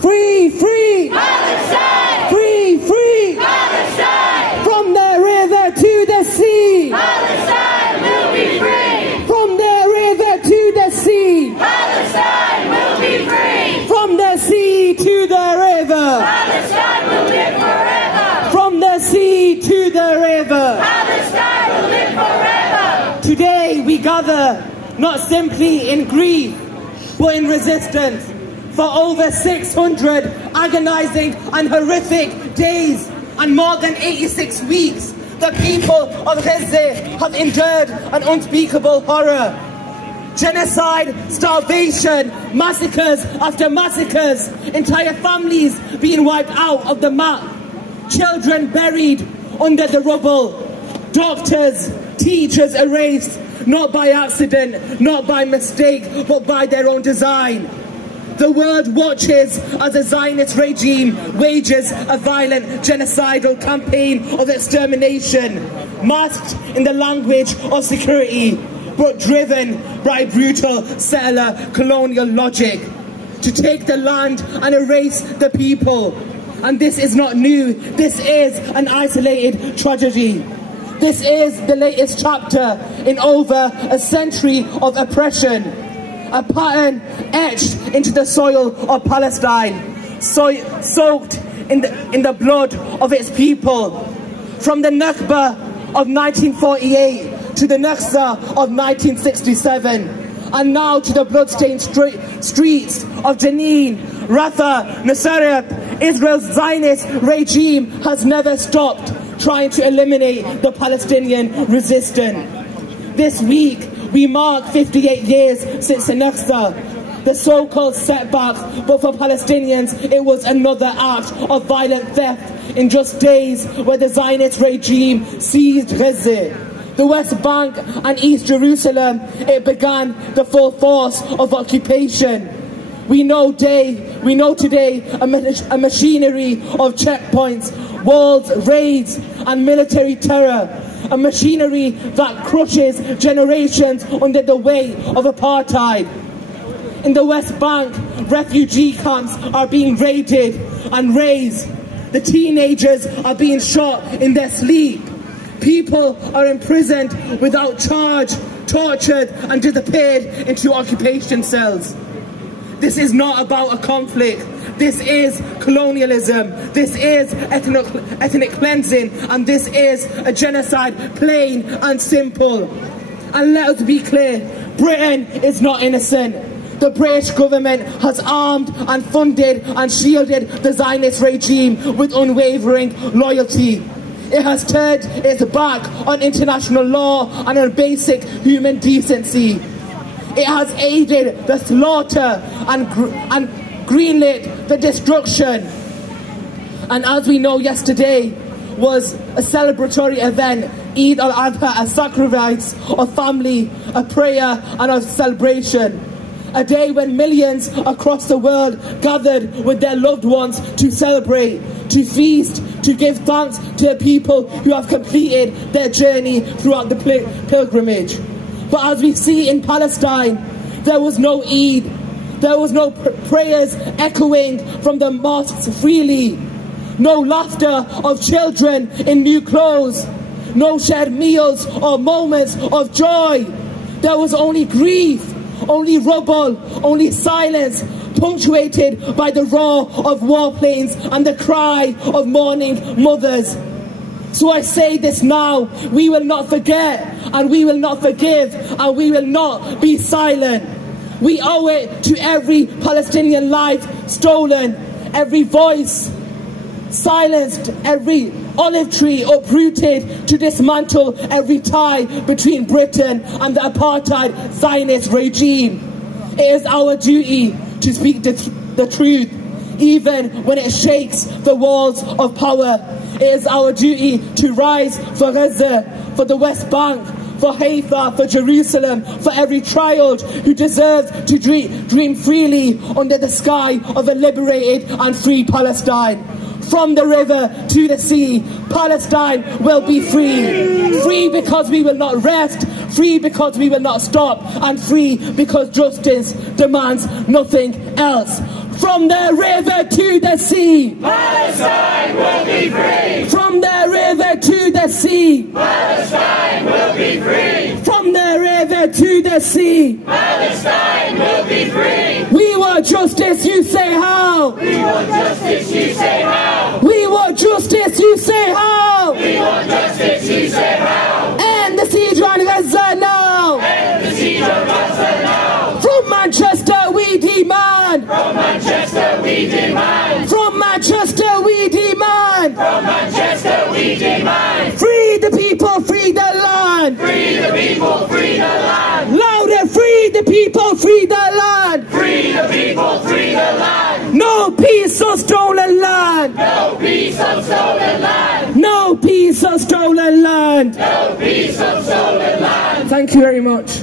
Free, free Palestine! Free, free Palestine! From the river to the sea, Palestine will be free! from the river to the sea, Palestine will be free! from the sea to the river, Palestine will live forever! from the sea to the river. Palestine will live forever! Today we gather not simply in grief, but in resistance. For over 600 agonizing and horrific days and more than 86 weeks, the people of Gaza have endured an unspeakable horror. Genocide, starvation, massacres after massacres, entire families being wiped out of the map, children buried under the rubble, doctors, teachers erased, not by accident, not by mistake, but by their own design. The world watches as the Zionist regime wages a violent genocidal campaign of extermination, masked in the language of security, but driven by brutal settler colonial logic to take the land and erase the people. And this is not new. This is an isolated tragedy. This is the latest chapter in over a century of oppression. A pattern etched into the soil of Palestine, soaked in the blood of its people. From the Nakba of 1948 to the Naksa of 1967, and now to the bloodstained streets of Jenin, Rafah, Nusayrat, Israel's Zionist regime has never stopped trying to eliminate the Palestinian resistance. This week, we mark 58 years since the Naksa, the so-called setback, but for Palestinians it was another act of violent theft in just days where the Zionist regime seized Gaza, the West Bank and East Jerusalem. It began the full force of occupation. We know today a machinery of checkpoints, walls, raids and military terror. A machinery that crushes generations under the weight of apartheid. In the West Bank, refugee camps are being raided and razed. The teenagers are being shot in their sleep. People are imprisoned without charge, tortured and disappeared into occupation cells. This is not about a conflict. This is colonialism. This is ethnic cleansing. And this is a genocide, plain and simple. And let us be clear, Britain is not innocent. The British government has armed and funded and shielded the Zionist regime with unwavering loyalty. It has turned its back on international law and on basic human decency. It has aided the slaughter and greenlit the destruction. And as we know, yesterday was a celebratory event, Eid al-Adha, a sacrifice of family, a prayer and a celebration. A day when millions across the world gathered with their loved ones to celebrate, to feast, to give thanks to the people who have completed their journey throughout the pilgrimage. But as we see in Palestine, there was no Eid. There was no prayers echoing from the mosques freely. No laughter of children in new clothes. No shared meals or moments of joy. There was only grief, only rubble, only silence, punctuated by the roar of warplanes and the cry of mourning mothers. So I say this now, we will not forget, and we will not forgive, and we will not be silent. We owe it to every Palestinian life stolen, every voice silenced, every olive tree uprooted, to dismantle every tie between Britain and the apartheid Zionist regime. It is our duty to speak the truth, even when it shakes the walls of power. It is our duty to rise for Gaza, for the West Bank, for Haifa, for Jerusalem, for every child who deserves to dream freely under the sky of a liberated and free Palestine. From the river to the sea, Palestine will be free. Free because we will not rest, free because we will not stop, and free because justice demands nothing else. From the river to the sea. Palestine will be free. From the river to the sea. Palestine will be free. From the river to the sea. Palestine will be free. We want justice, you say how? We want justice, you say how? We want justice, you say how? We want justice, you say how? End the siege on Gaza now. End the siege on Gaza now. From Manchester we demand. From Manchester we demand. From Manchester we demand. From Manchester we demand. Free the people, free the land. Free the people, free the land. Louder, free the people, free the land. Free the people, free the land. No peace or stolen land. No peace of stolen land. No peace or stolen land. No peace of stolen land. Thank you very much.